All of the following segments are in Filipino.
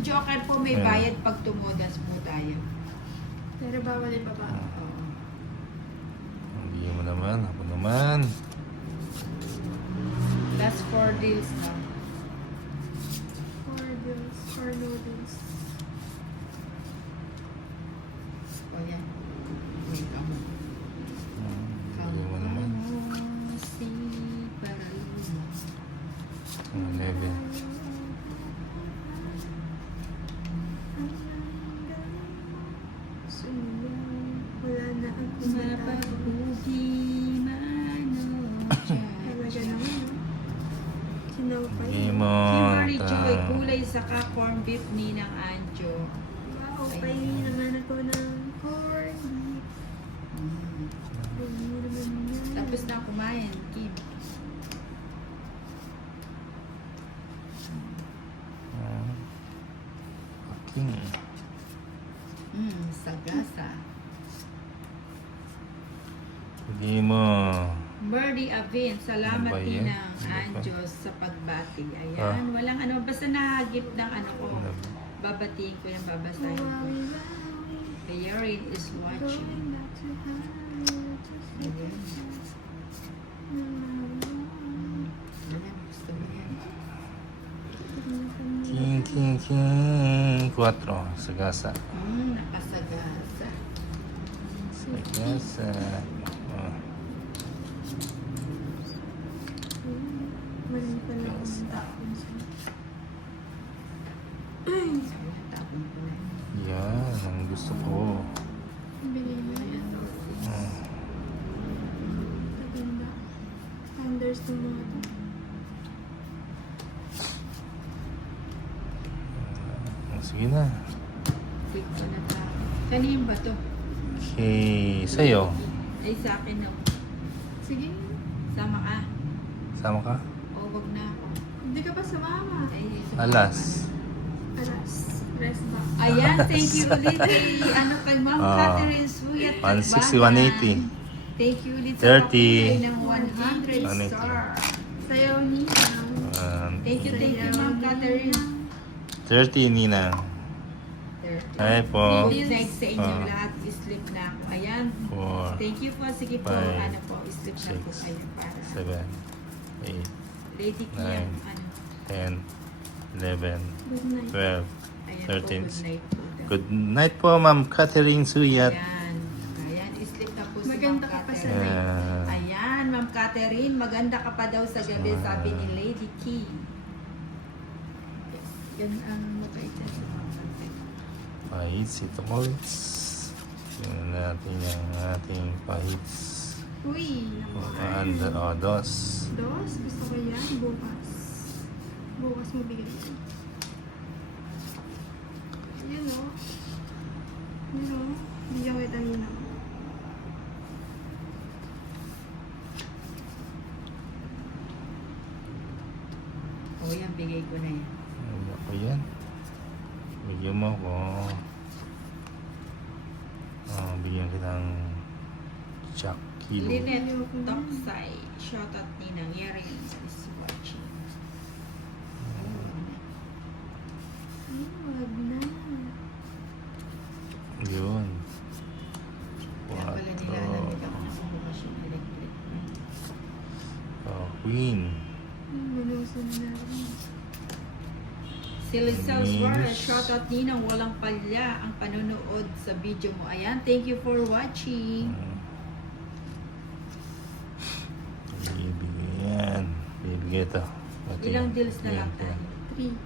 Si Joker po may Ayan. bayad pag tumudas po tayo. Pero bawal ibaba. Oo. Hindi mo naman. Ako naman. Last 4 deals na. 4 bills, 4 noodles. O yan. Wait ka mo. Hindi mo naman. Si Baralino. 11. Wala na ang kumatawa. Mapabuti mano. Talaga naman. Sinawpay. Hindi mo. Kimberly Joy, gulay saka corn beef ni ng Anjo. Wow, pahingi naman ako ng corn beef. Pahingi naman yan. Tapos na kumain, Kim. King. Sagasa. Hindi mo. Birdie Avin, salamat Ano ba din yan? ng Ano ba? Anjos sa pagbati. Ayan, Ah. walang ano, basta nahagip ng ano ko. Babatiin ko yung babasahin ko. Wawi, wawi. Kayarin is watching. Going back to Hollywood to see Ayan. the Ayan, gusto mo yan. King. 4. Sagasa. Nakasagasa. Sagasa. Oh. Mali pala akong tapon sa... Ayan, tapon ko na yun. Yan. Ang gusto ko. Bigay mo na yan. Oh. Maganda. Standards ng mga to. Sige na. Click ko na tayo. Kanina ba to? Okay. Sa'yo. Ay, sa akin na. Sige. Sama ka. Sama ka? O, wag na ako. Hindi ka pa sumama. Ay, sumama Alas. Alas. Rest back. ka. Ayan, thank you ulit kay, kay Ma'am Ah, Catherine Suyat. 160, 180. Thank you ulit sa 30. pakulay ng 100 180. star. Sayaw niya. Thank you, Ma'am Catherine. 30 Ninang. 30. Hi po. Good night sa inyo Ah. lahat. Sleep na ako. Ayan. 4, Thank you po. Sige po. Five, Ano po, sleep na po 6, kayo para. 7, 8, Lady Kia, Nine. ano. 10, 11, Good night. 12. Ayan 13. po, good night po. Good night po, Ma'am Catherine Suyat. Ayan. Ayan, sleep na po si Maganda Ma'am ka pa sa Catherine. night. Ayan, Ma'am Catherine, maganda ka pa daw sa gabi, sabi ni Lady Key. Yes, yan ang mukha ito sa Ma'am Catherine. Pahits, ito Molts. Tingnan natin yung ating pahits. Uy, naman. Dos. Dos? Gusto ko yan. Bukas. Bukas mo bigay yan. Yun o. Yun o. Bigyan ko itang hinaw. O yan, bigay ko na yan. Ano ko yan? Bigyan mo ko. Bigyan kitang Jack Kilo. Lynette Toksay, shoutout ni Nang Yerin is watching. Ay, wag na. Yun. Kaya pala nilalamig ako na bukas yung electric. Queen. Manuso na natin. Si Lizelle Miss. Suarez, shoutout Ninang walang palya ang panonood sa video mo. Ayan, thank you for watching. Bibigyan. Bibigyan ito. Ilang deals na lang tayo? 3.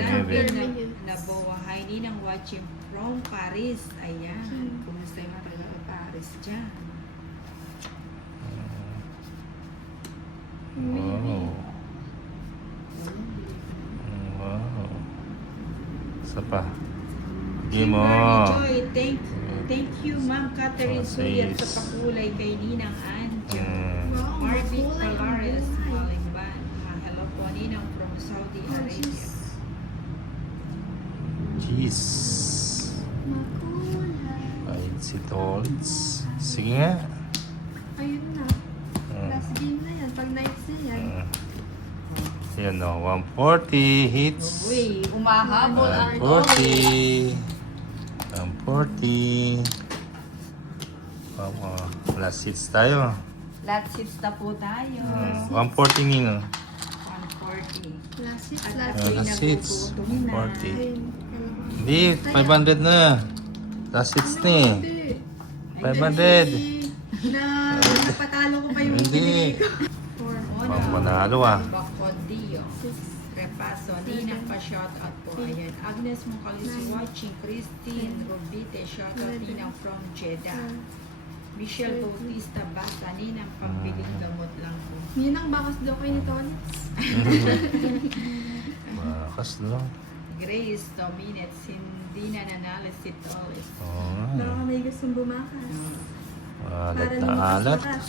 Lampin Seven. na buwahay Ninang watching from Paris. Ayan, kumusta yung mga taga Paris dyan? Wow. Wow. Isa pa. Hindi mo. Kimberly Joy, thank you Ma'am Catherine Suyat sa pakulay kay Ninang Anjo. Wow, Marvic makulay ang Polaris, buhay. Malingban. Hello po, Ninang from Saudi Arabia. Cheese. Makulay. Kahit si Tolts. Sige nga. Ayun na. Last game na yan. Pag nights na yan. Yan o, 140 hits. Uy, umahabol ang 140. 140. Last hits tayo. Last hits na po tayo. 140 nino. 140. Last hit, At last ako'y Last hits. nagugutom na. 140. Ayun. Hindi, 500 na. Last hits na eh. Hindi. 500. Na napatalo ko pa yung Hindi. binigay ko. 4, Pang panalo ah. Bacodio. 6, Repaso. Ninang pa shoutout po. Ayan. Agnes Mucalis watching. Christine Robite. Shoutout Ninang from Jeddah. Michelle Bautista Basa. Ninang pambiling gamot lang po. Ninang bakas daw kayo ni Tolitz. Bakas lang. Grace Dominets. Hindi na nanalo si Tolis. Oo nga Baka eh. may gustong bumakas. Alat Para na lumakas alat. bakas.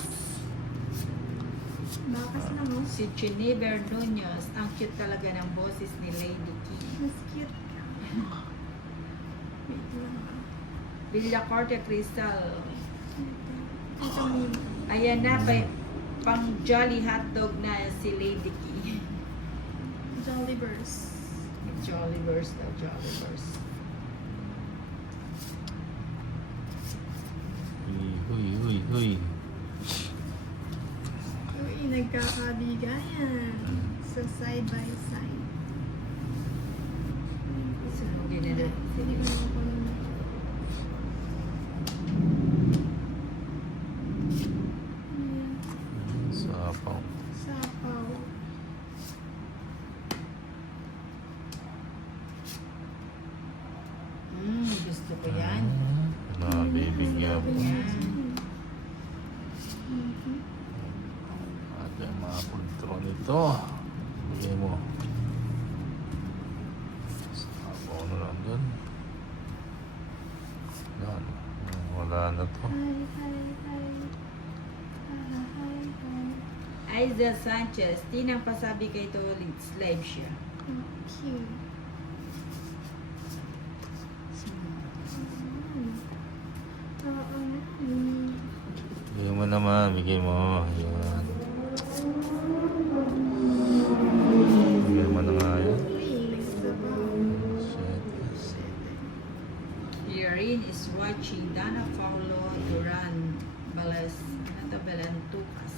Bakas lang oh. Si Genever Nunez. Ang cute talaga ng boses ni Lady Key. Mas cute ka. Wait lang. Villacorte Crystal. Ito mo. Ayan na, pang Jolly Hotdog na si Lady Key. Jolly Burst. Jolly Burst daw, Jolly Burst. Uy. Uy, nagkakabigayan. Sa side by side. Sunugin na natin. Hindi ko naman po naman. Sapaw. Sapaw. Gusto ko yan. Nabibigyan po. Yan. At yung mga kontrol nito. Bigay mo. Sapaw na lang dun. Yan. Wala na to. Aiza Sanchez, tinang pasabi kay Tolitz, live siya. Okay. Bigay mo naman. Bigay mo. Yan. Bigay mo na nga yan. Shit. Erin is watching Dana Paulo Duran Balantucas.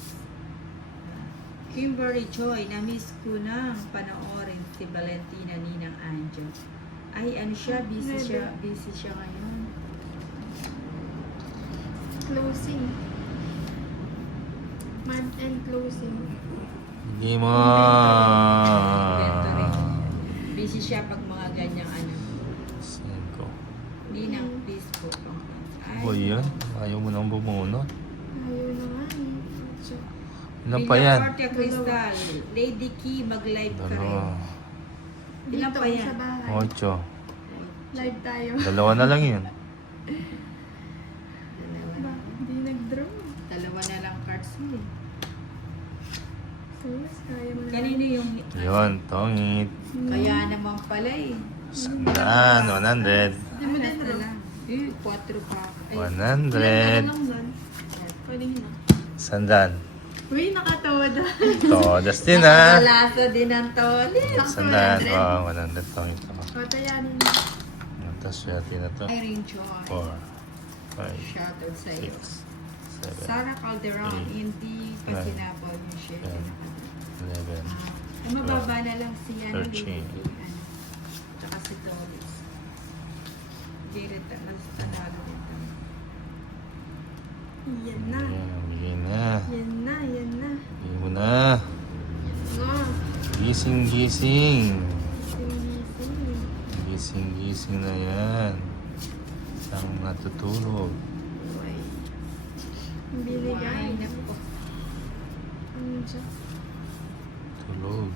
Kimberly Choi, na-miss ko nang panoorin si Valentina Ninang Angel. Ay, ano siya? Busy siya ngayon. Closing. Month end closing. Bigay mo. Inventory. Busy siya pag mga ganyang ano. 5. Ninang, please po. Ay, Boy yan. Ayaw mo nang bumunot. Ayaw na nga eh. Ilan pa yan? Villacorte Crystal, Lady Key, mag-live ka rin. Dalawa. Ilan Dito pa yan? sa bahay. 8. Live tayo. Dalawa na lang yun. Ba, hindi nag-draw. Dalawa na lang cards mo eh. So, mas kaya mo na. Kanino yung... Yun, tongit. Kaya naman pala eh. 100. 100. Hindi mo na na lang. 4 pa. Ay, 100. Pwede yun. 100. Uy, nakatawa na. Todas din ha. Nakalasa din ang tolit. 100. Oh, 100 tongit ako. Patayanin mo. Tapos yati na to. Irene Joy. 4, 5, Shoutout sa iyo. 6, 7, Sarah Calderon, Eight. hindi pa Nine. sinabol yung share. 11. Mababa na lang si ano, 13. tsaka si Doris. Hindi rin mas tanalo rin tayo. Yan na. Bigay na. Yan na, yan na. Bigay mo na. Nga. Gising, gising. Gising-gising. Gising na yan. Ang natutulog. Ay, Binigay. naku. Ano siya? Tulog.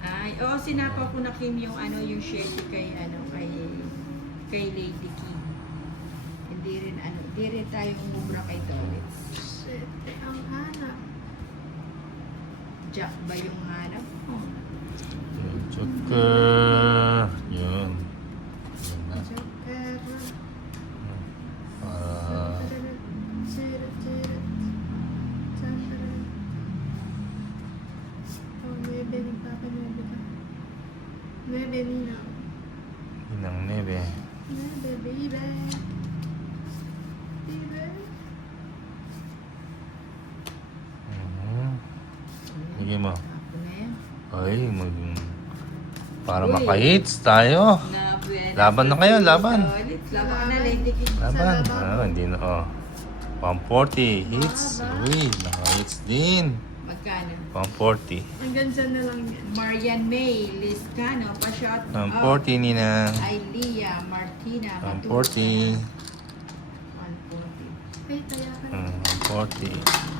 Ay, oo, sinapa ko na Kim yung ano, yung share ko kay ano, kay Lady Key. Hindi rin tayo umubra kay Doris. Shit. Ang hanap. Jack ba yung hanap mo? Joker. Yun. Yun na. Joker. Para Chirit, chirit. Joker. Bebe, Nina. Inang nebe. Bebe, baby. Baby. Sige mo. Ako na yan. Ay, para Uy. maka-hits tayo. Na, buenas Laban na kayo, laban. Ulit, laban ka na, Lady King. Laban. Sa lababo. Hindi na, 140 hits. Uy, naka-hits din. Magkano? 140. Hanggang dyan na lang yan. Marian May, Liscano, pa-shot 140 nina. Ailia, Martina, 140. 140. Ay, taya ka na. 140.